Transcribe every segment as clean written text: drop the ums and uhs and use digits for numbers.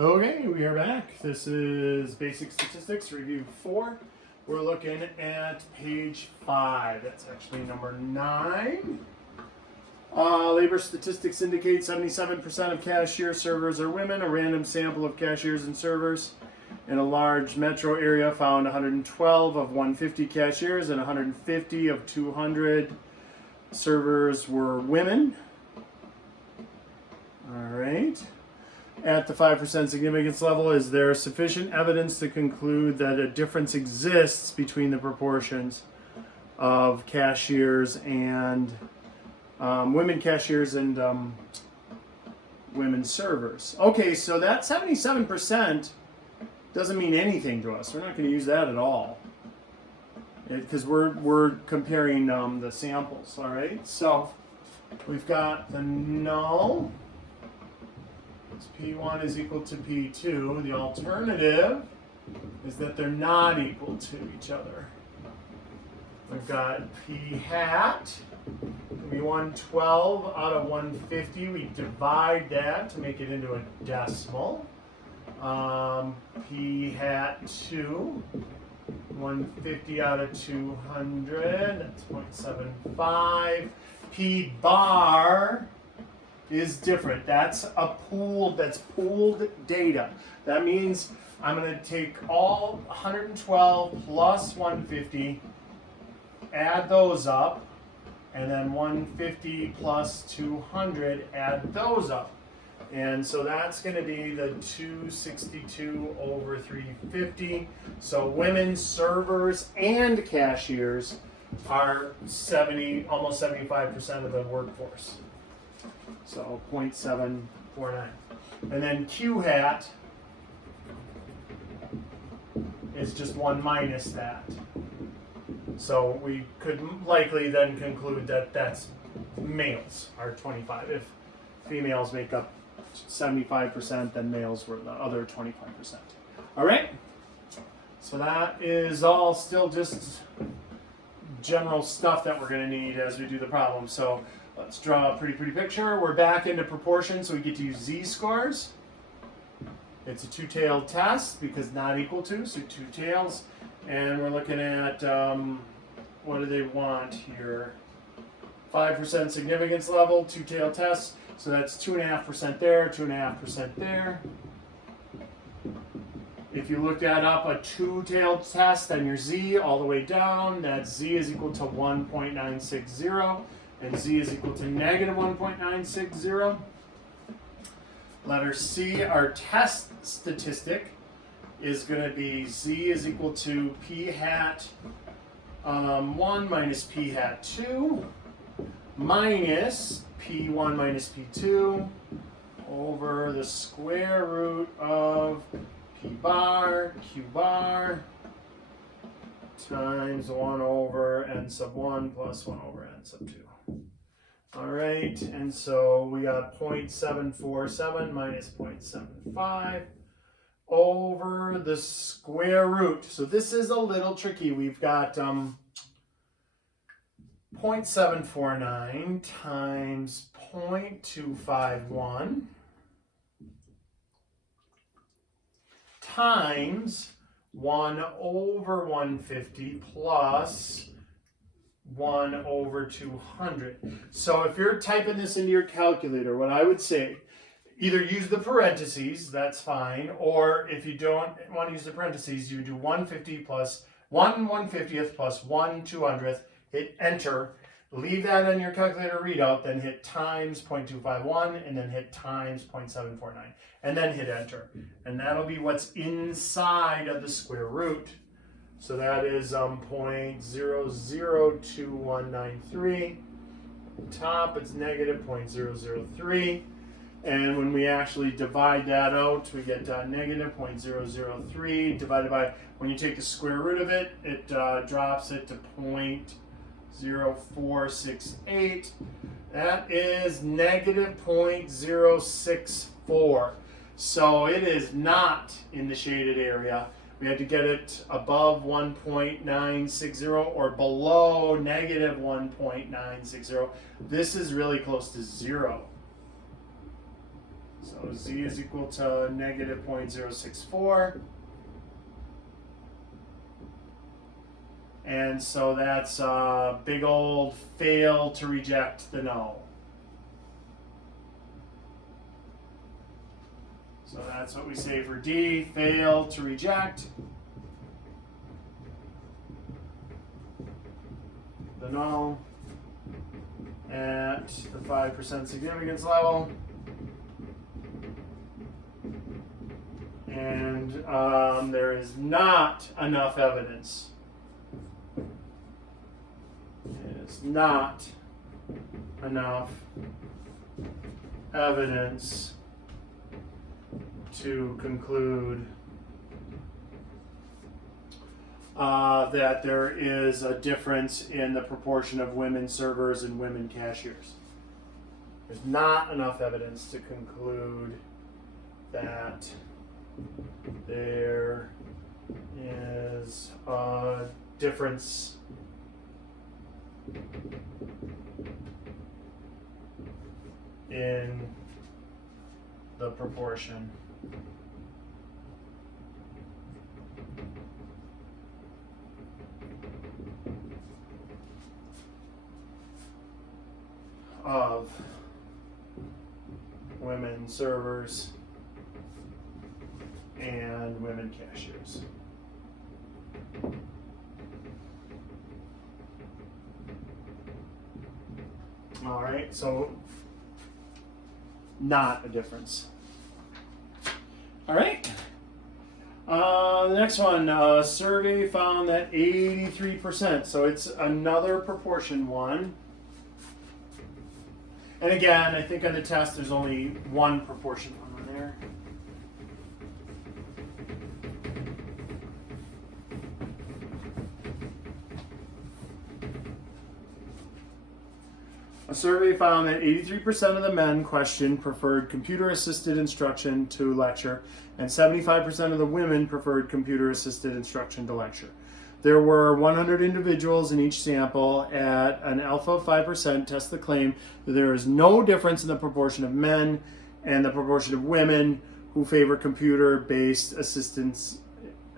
Okay, we are back. This is Basic Statistics Review 4. We're looking at page 5. That's actually number 9. Labor statistics indicate 77% of cashier servers are women. A random sample of cashiers and servers in a large metro area found 112 of 150 cashiers and 150 of 200 servers were women. All right. At the 5% significance level, is there sufficient evidence to conclude that a difference exists between the proportions of cashiers and women cashiers and women servers? Okay, so that 77% doesn't mean anything to us. We're not going to use that at all because we're comparing the samples. All right, so we've got the null. P1 is equal to P2. The alternative is that they're not equal to each other. We've got P hat, be 112 out of 150. We divide that to make it into a decimal. P hat 2, 150 out of 200, that's 0.75. P bar is different. That's pooled data. That means I'm going to take all 112 plus 150, add those up, and then 150 plus 200, add those up. And so that's going to be the 262 over 350. So women servers and cashiers are almost 75% of the workforce. So 0.749. And then Q hat is just 1 minus that. So we could likely then conclude that that's males are 25. If females make up 75%, then males were the other 25%. All right? So that is all still just general stuff that we're going to need as we do the problem. So let's draw a pretty picture. We're back into proportion, so we get to use z-scores. It's a two-tailed test because not equal to, so two tails. And we're looking at, what do they want here? 5% significance level, two-tailed test. So that's 2.5% there, 2.5% there. If you look that up, a two-tailed test, then your z all the way down, that z is equal to 1.960. And z is equal to negative 1.960. Letter C, our test statistic, is going to be z is equal to p hat 1 minus p hat 2 minus p1 minus p2 over the square root of p bar, q bar, times 1 over n sub 1 plus 1 over n sub 2. All right, and so we got 0.747 minus 0.75 over the square root. So this is a little tricky. We've got 0.749 times 0.251 times 1 over 150 plus 1 over 200. So if you're typing this into your calculator, what I would say, either use the parentheses, that's fine, or if you don't want to use the parentheses, you do 150 plus 1 150th plus 1 200th, hit enter, leave that on your calculator readout, then hit times 0.251, and then hit times 0.749, and then hit enter. And that'll be what's inside of the square root. So that is 0.002193. Top, it's negative 0.003. And when we actually divide that out, we get negative 0.003 divided by, when you take the square root of it, it drops it to 0.0468. That is negative 0.064. So it is not in the shaded area. We had to get it above 1.960 or below negative 1.960. This is really close to 0. So Z is equal to negative 0.064. And so that's a big old fail to reject the null. So that's what we say for D, fail to reject the null at the 5% significance level. And there is not enough evidence. It is not enough evidence to conclude that there is a difference in the proportion of women servers and women cashiers. There's not enough evidence to conclude that there is a difference in the proportion of women servers and women cashiers. All right, so not a difference. All right. The next one, survey found that 83%. So it's another proportion one. And again, I think on the test there's only one proportion one on there. A survey found that 83% of the men questioned preferred computer-assisted instruction to lecture, and 75% of the women preferred computer-assisted instruction to lecture. There were 100 individuals in each sample. At an alpha of 5%, test the claim that there is no difference in the proportion of men and the proportion of women who favor computer-based assistance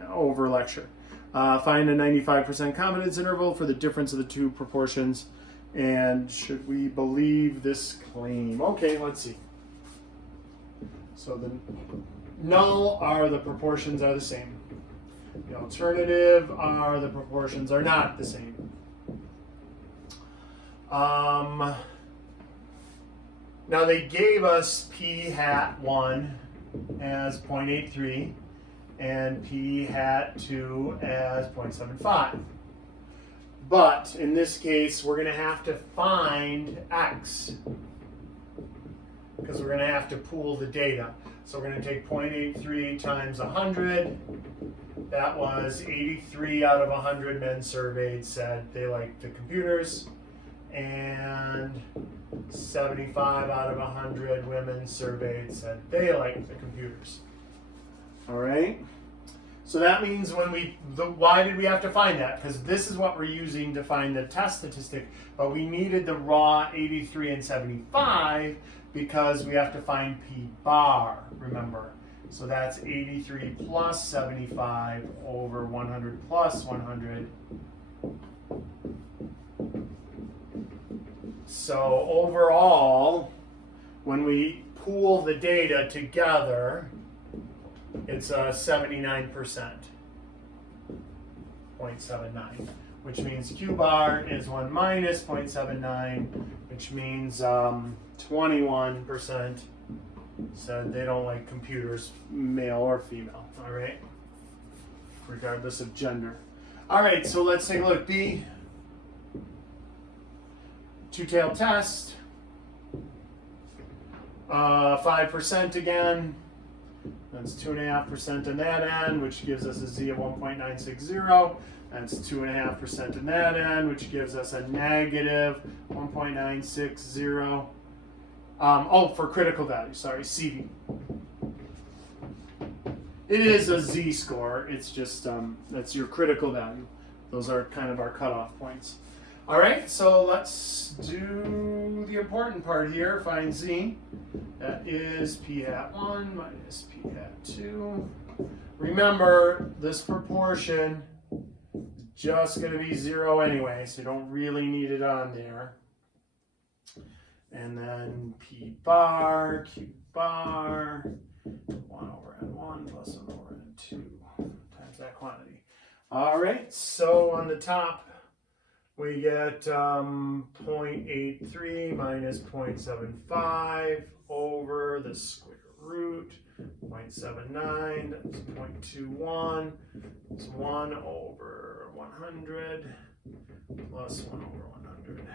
over lecture. Find a 95% confidence interval for the difference of the two proportions. And should we believe this claim? Okay, let's see. So the null are the proportions are the same. The alternative are the proportions are not the same. Now they gave us p hat 1 as 0.83 and p hat 2 as 0.75. But in this case, we're going to have to find x because we're going to have to pool the data. So we're going to take 0.83 times 100. That was 83 out of 100 men surveyed said they liked the computers, and 75 out of 100 women surveyed said they liked the computers. All right. So that means when why did we have to find that? Because this is what we're using to find the test statistic, but we needed the raw 83 and 75 because we have to find p bar, remember. So that's 83 plus 75 over 100 plus 100. So overall, when we pool the data together, it's 79%, 0.79, which means Q bar is 1 minus 0.79, which means 21% said they don't like computers, male or female, all right, regardless of gender. All right, so let's take a look. B, two-tailed test, 5% again. That's 2.5% in that end, which gives us a Z of 1.960. That's 2.5% in that end, which gives us a negative 1.960. For critical value, sorry, CV. It is a Z score. It's just, that's your critical value. Those are kind of our cutoff points. All right, so let's do to the important part here, find z. That is p hat 1 minus p hat 2. Remember, this proportion is just going to be 0 anyway, so you don't really need it on there. And then p bar, q bar, 1 over n1 plus 1 over n2 times that quantity. All right, so on the top, we get 0.83 minus 0.75 over the square root. 0.79, that's 0.21, it's 1 over 100 plus 1 over 100.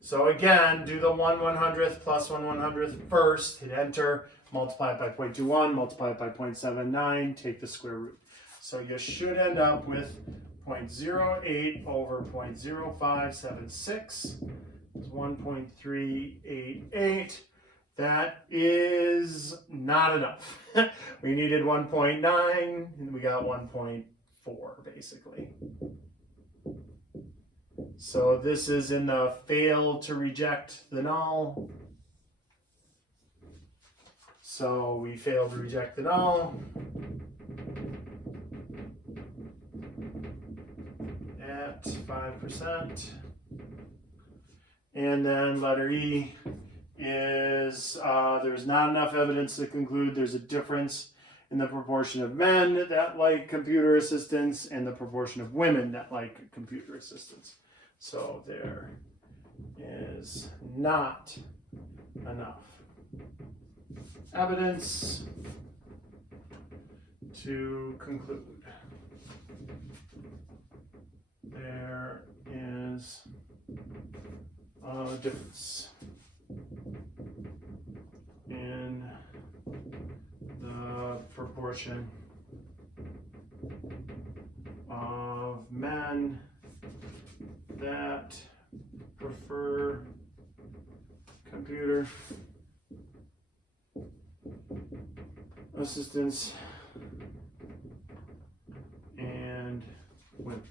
So again, do the 1/100th plus 1/100th first, hit enter, multiply it by 0.21, multiply it by 0.79, take the square root. So you should end up with 0.08 over 0.0576 is 1.388. That is not enough. We needed 1.9 and we got 1.4 basically. So this is in the fail to reject the null. So we failed to reject the null. At 5%. And then letter E is there's not enough evidence to conclude there's a difference in the proportion of men that like computer assistance and the proportion of women that like computer assistance. So there is not enough evidence to conclude there is a difference in the proportion of men that prefer computer assistance and women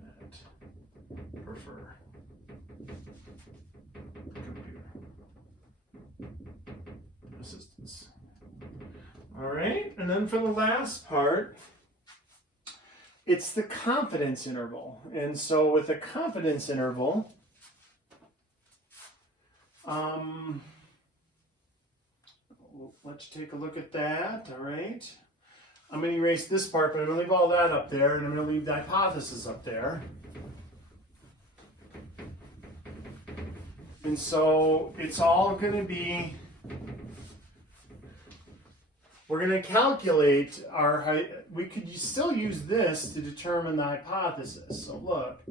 that prefer computer assistance. All right, and then for the last part, it's the confidence interval. And so with a confidence interval, let's take a look at that. All right. I'm going to erase this part, but I'm going to leave all that up there, and I'm going to leave the hypothesis up there. And so it's all going to be, we're going to calculate our, we could still use this to determine the hypothesis. So look,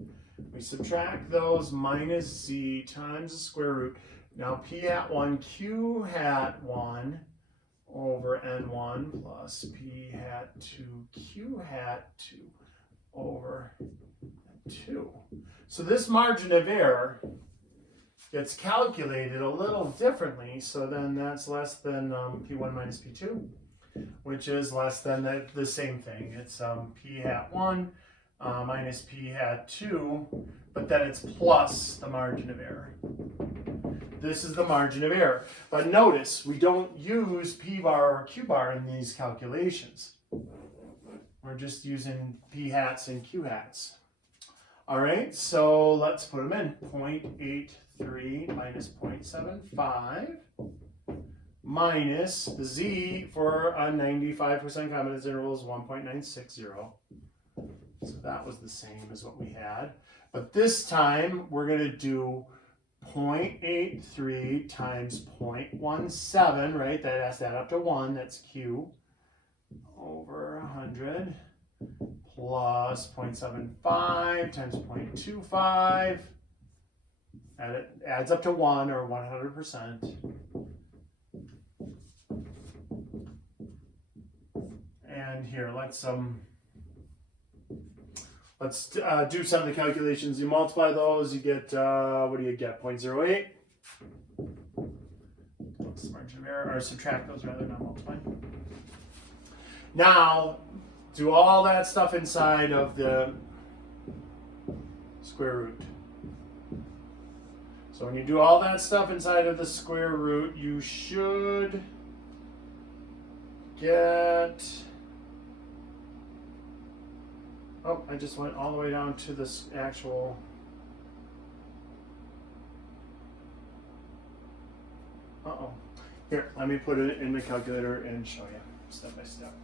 we subtract those minus z times the square root. Now p hat 1, q hat 1 over n1 plus p hat 2, q hat 2 over n2. So this margin of error gets calculated a little differently. So then that's less than p1 minus p2, which is less than the same thing. It's p hat 1 minus p hat 2, but then it's plus the margin of error. This is the margin of error. But notice, we don't use p bar or q bar in these calculations. We're just using p hats and q hats. All right, so let's put them in. 0.83 minus 0.75 minus the z for a 95% confidence interval is 1.960. So that was the same as what we had. But this time, we're going to do 0.83 times 0.17, right? That has to add up to 1. That's q over 100 plus 0.75 times 0.25. It adds up to 1 or 100%. And here, let's do some of the calculations. You multiply those, you get, what do you get? 0.08. What's the margin of error? Or subtract those rather, not multiply. Now, do all that stuff inside of the square root. So when you do all that stuff inside of the square root, you should get, oh, I just went all the way down to this actual, uh-oh. Here, let me put it in the calculator and show you step by step.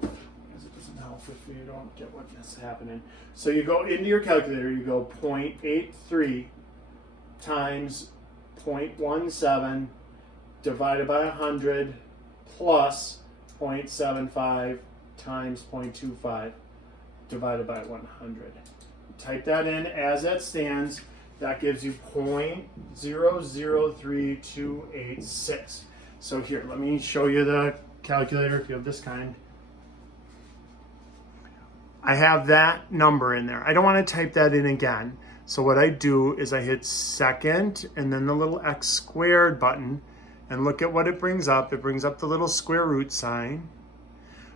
Because it doesn't help if you don't get what's happening. So you go into your calculator, you go 0.83 times 0.17 divided by 100 plus 0.75 times 0.25 divided by 100. Type that in as it stands. That gives you 0.003286. So here, let me show you the calculator if you have this kind. I have that number in there. I don't want to type that in again. So what I do is I hit second and then the little x squared button and look at what it brings up. It brings up the little square root sign.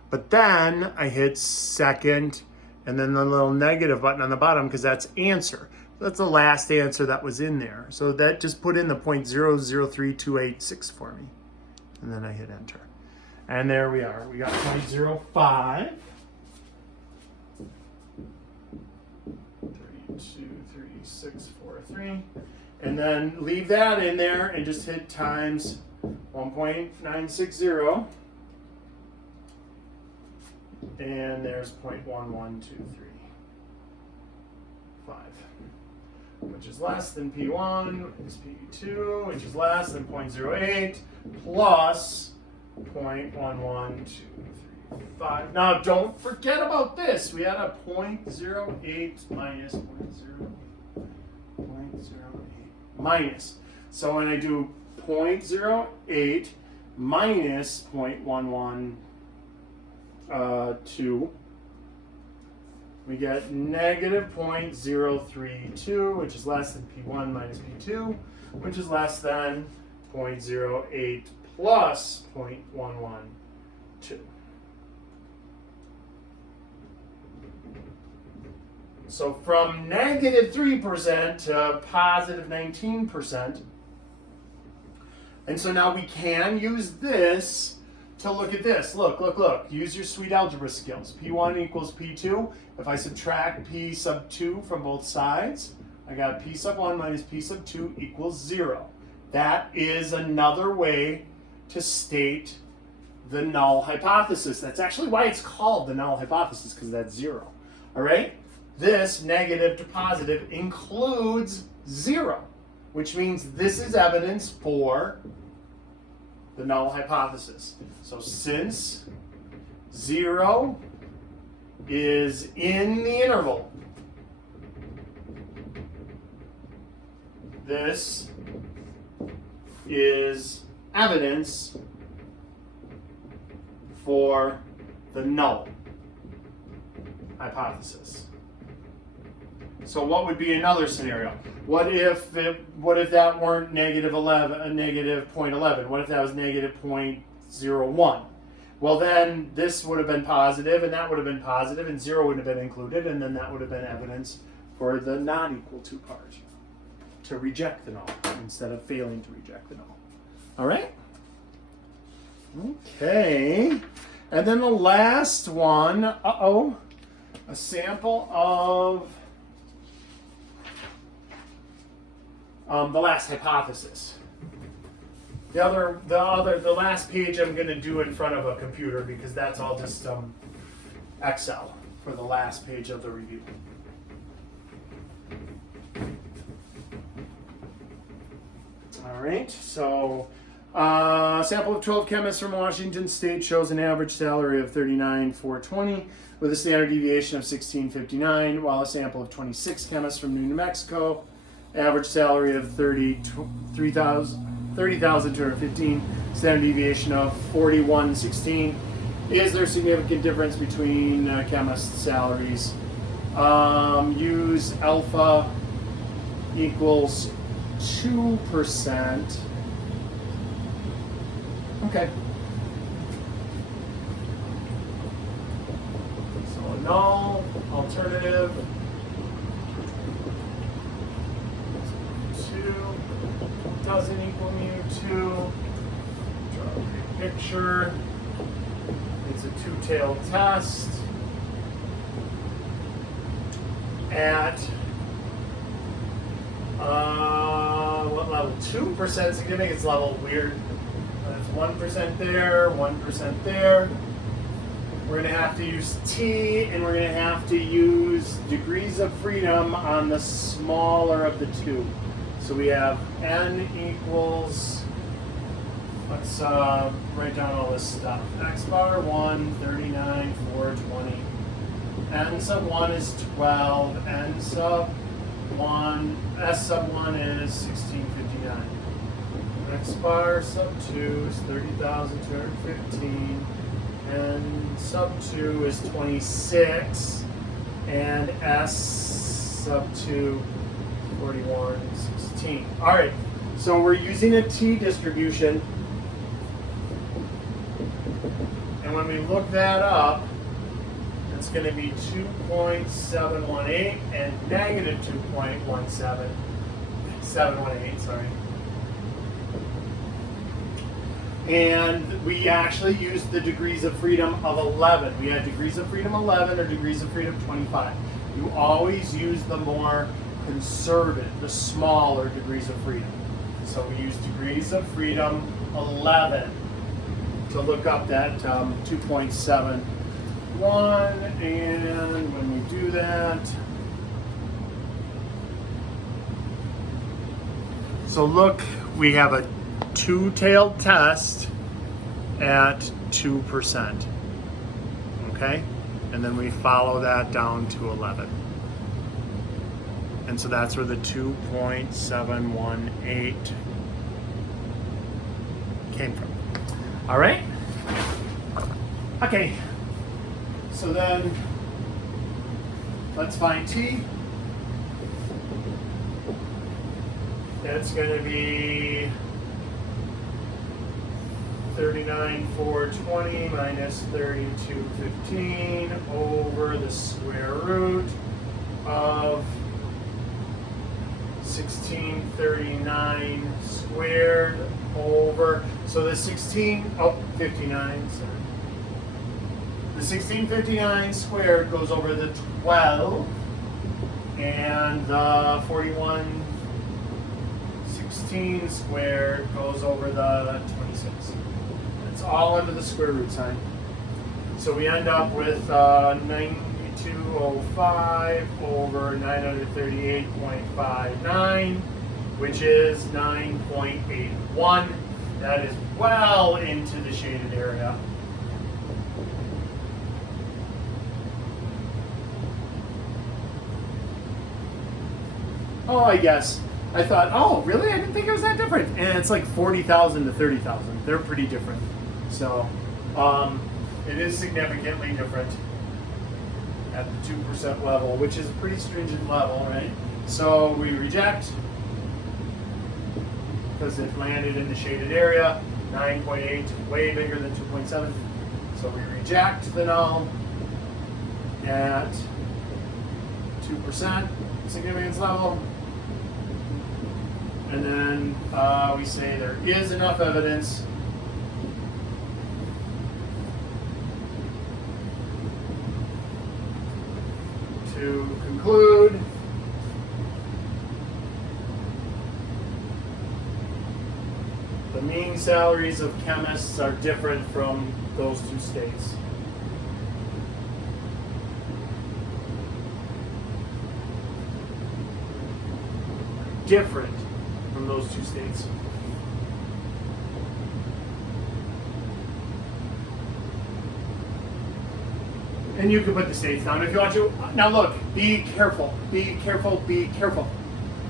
But then I hit second and then the little negative button on the bottom because that's answer. That's the last answer that was in there. So that just put in the 0.003286 for me. And then I hit enter. And there we are. We got 0.05. 323643, and then leave that in there and just hit times 1.960, and there's 0.11235, which is less than P1, is P2, which is less than 0.08 plus 0.11235. Now don't forget about this. We had a 0.08 minus 0.08 minus. So when I do 0.08 minus 0.112, we get negative 0.032, which is less than P1 minus P2, which is less than 0.08 plus 0.112. So from negative 3% to positive 19%. And so now we can use this to look at this. Look, look, look. Use your sweet algebra skills. P1 equals P2. If I subtract P sub 2 from both sides, I got P sub 1 minus P sub 2 equals 0. That is another way to state the null hypothesis. That's actually why it's called the null hypothesis, because that's 0. All right? This negative to positive includes 0, which means this is evidence for the null hypothesis. So since 0 is in the interval, this is evidence for the null hypothesis. So what would be another scenario? What if that weren't negative 11, negative 0.11? What if that was negative 0.01? Well, then this would have been positive, and that would have been positive, and 0 would have been included, and then that would have been evidence for the not equal to part, to reject the null instead of failing to reject the null. All right? Okay. And then the last one, a sample of the last hypothesis. The last page I'm going to do in front of a computer because that's all just Excel for the last page of the review. All right, so sample of 12 chemists from Washington State shows an average salary of $39,420 with a standard deviation of 1659, while a sample of 26 chemists from New Mexico, average salary of $30,215, standard deviation of 4116. Is there a significant difference between chemists' salaries? Use alpha equals 2%. Okay. So a null alternative 2 doesn't equal mu2. Draw a picture. It's a two-tailed test at what level? 2% significance level. Weird. That's 1% there, 1% there. We're going to have to use T, and we're going to have to use degrees of freedom on the smaller of the two. So we have N equals, let's write down all this stuff. X bar 1, 39, 420. N sub 1 is 12. N sub 1, S sub 1 is 1659. X bar sub 2 is 30,215. And sub 2 is 26, and S sub 2, 4116. All right, so we're using a T distribution, and when we look that up, it's going to be 2.718 and negative 2.718, sorry. And we actually used the degrees of freedom of 11. We had degrees of freedom 11 or degrees of freedom 25. You always use the more conservative, the smaller degrees of freedom. So we use degrees of freedom 11 to look up that 2.71. And when we do that, so look, we have a two-tailed test at 2%, okay? And then we follow that down to 11. And so that's where the 2.718 came from. All right? Okay, so then let's find T. That's going to be 39,420 minus 3215 over the square root of 1639 squared over, so the 59, sorry. The 1659 squared goes over the 12, and the 4116 squared goes over the 26. It's all under the square root sign. So we end up with 9205 over 938.59, which is 9.81. That is well into the shaded area. Oh, I guess. I thought, oh, really? I didn't think it was that different. And it's like 40,000 to 30,000. They're pretty different. So it is significantly different at the 2% level, which is a pretty stringent level, right? So we reject because it landed in the shaded area. 9.8, way bigger than 2.7. So we reject the null at 2% significance level. And then we say there is enough evidence to conclude the mean salaries of chemists are different from those two states. Different from those two states. And you can put the states down if you want to. Now look, be careful, be careful, be careful.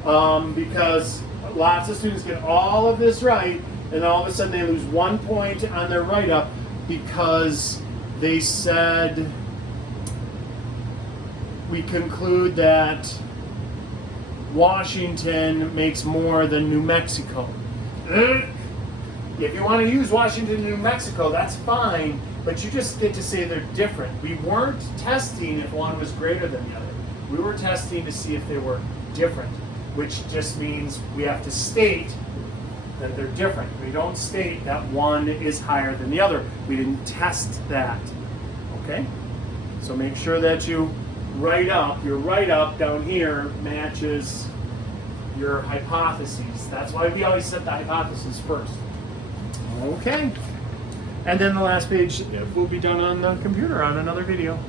Because lots of students get all of this right, and all of a sudden they lose 1 point on their write-up because they said, we conclude that Washington makes more than New Mexico. If you want to use Washington and New Mexico, that's fine, but you just get to say they're different. We weren't testing if one was greater than the other. We were testing to see if they were different, which just means we have to state that they're different. We don't state that one is higher than the other. We didn't test that. Okay? So make sure that you your write-up down here matches your hypotheses. That's why we always set the hypothesis first. Okay? And then the last page will be done on the computer on another video.